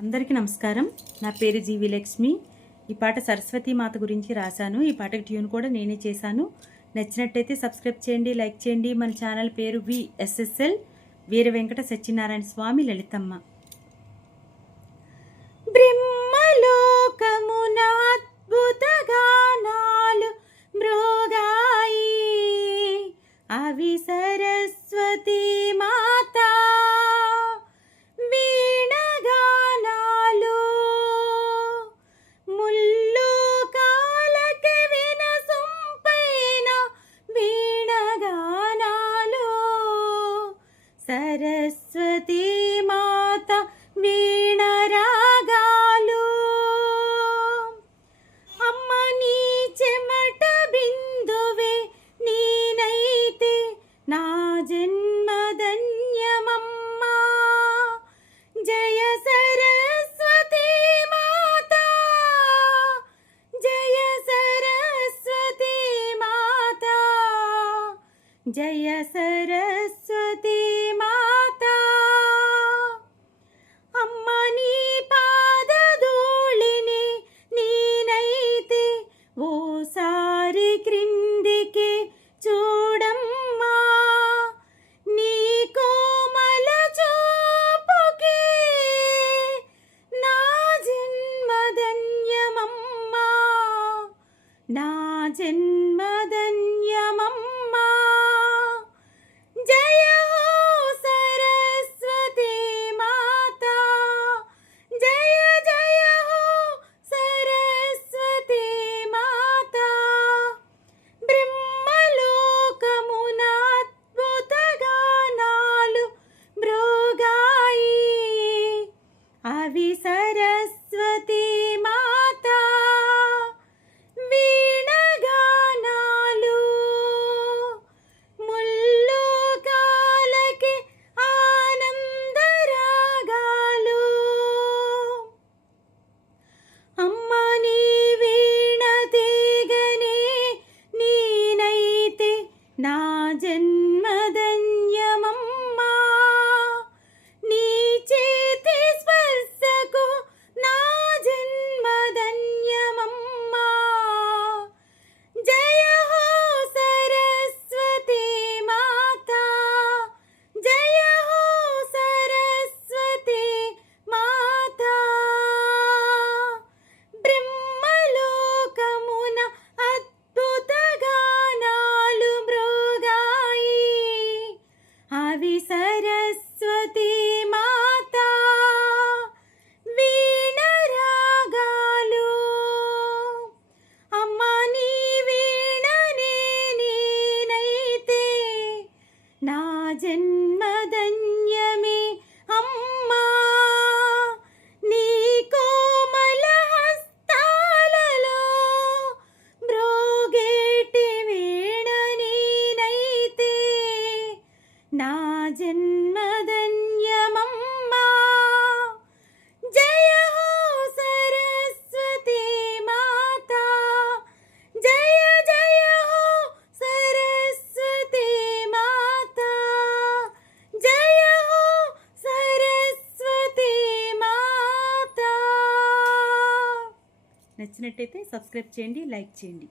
అందరికీ నమస్కారం. నా పేరు జీవి లక్ష్మి. ఈ పాట సరస్వతి మాత గురించి రాశాను. ఈ పాటకి ట్యూన్ కూడా నేనే చేశాను. నచ్చినట్టయితే సబ్స్క్రైబ్ చేయండి, లైక్ చేయండి. మన ఛానల్ పేరు VSSL వీర వెంకట సత్యనారాయణ స్వామి లలితమ్మ. బ్రహ్మలోకమున అద్భుత గానాలు మృగాయి అవి సరస్వతి మాత సరస్వతి మాత వీణ రాగాలు. అమ్మ నీ చెమట బిందువే నేనైతే నా జన్మధన్యమమ్మా. జయ సరస్వతి మాత, జయ సరస్వతి మాత, జయ సరస్వతి మాత. అమ్మ నీ పాదధూళిని నేనైతే ఓసారి క్రిందికి చూడమ్మా. నీ కోమల చూపుకి నా జన్మధన్యమమ్మా, నా జన్మధన్యమమ్మా. జయ హో సరస్వతి మాత, జయ జయ హో సరస్వతి మాత. బ్రహ్మలోకమున అద్భుత గానాలు మృగాయి అవి సరస్వతి మాత వీణ గానాలు. ముల్లోకాలకి ఆనందరాగాలు. అమ్మ నీ వీణ తీగనే నేనైతే నా జన్మధన్యమమ్మా. నీ చేతి స్పర్శకు నా జన్మధన్యమమ్మా. జయ హో సరస్వతి మాత, జయ హో సరస్వతి మాత. బ్రహ్మలోకమున అద్భుత గానాలు మృగాయి అవి సరస్వతి మాత వీణ రాగాలు. అమ్మ నీ వీణనే నేనైతే నా జన్మధన్యమే అమ్మా. నీ కోమల హస్తాలలో మ్రోగేటి వీణ నేనైతే నా జన్మధన్యమమ్మా. జయ హో సరస్వతి మాత, జయ జయ హో సరస్వతి మాత, జయ హో సరస్వతి మాత. నచ్చినట్టయితే సబ్స్క్రైబ్ చేయండి, లైక్ చేయండి.